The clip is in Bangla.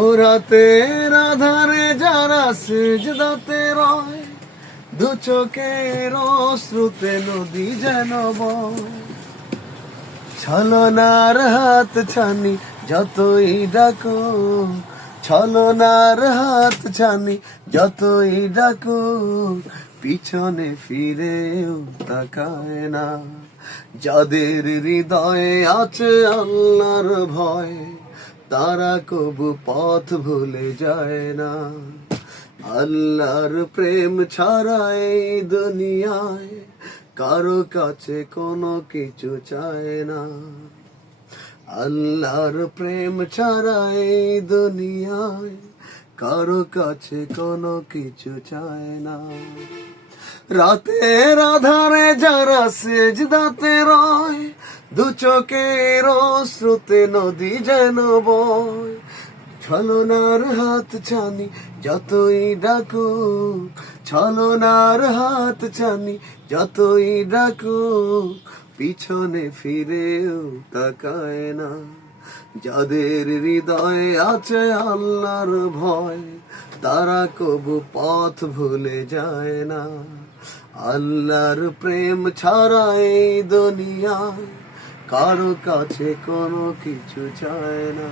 ও রাতের আধারে যারা সিজদাতে রয়, দু চোখের অশ্রুতে নদী যেন বয়। ছলনার হাত ছানি যতই ডাকো, ছলনার হাত ছানি যতই ডাকো, পিছনে ফিরেও তাকায় না। যাদের হৃদয়ে আছে আল্লাহর ভয়, তারা কবু পথ ভুলে যায় না। আল্লাহর প্রেম ছাড়া এই দুনিয়ায় কারো কাছে কোনো কিছু চায় না। আল্লাহর প্রেম ছাড়া এই দুনিয়ায় কারো কাছে কোনো কিছু চায় না। রাতের আধারে যারা সিজদাতে রয়, দু চোখের অশ্রুতে নদী যেন বয়। ছলনার হাত ছানি যতই ডাকো, ছলনার হাত ছানি যতই ডাকো, পিছনে ফিরেও তাকায় না। যাদের হৃদয়ে আছে আল্লাহর ভয়, তারা কবু পথ ভুলে যায় না। আল্লাহর প্রেম ছাড়া এই দুনিয়ায় কারো কাছে কোনো কিছু চায় না।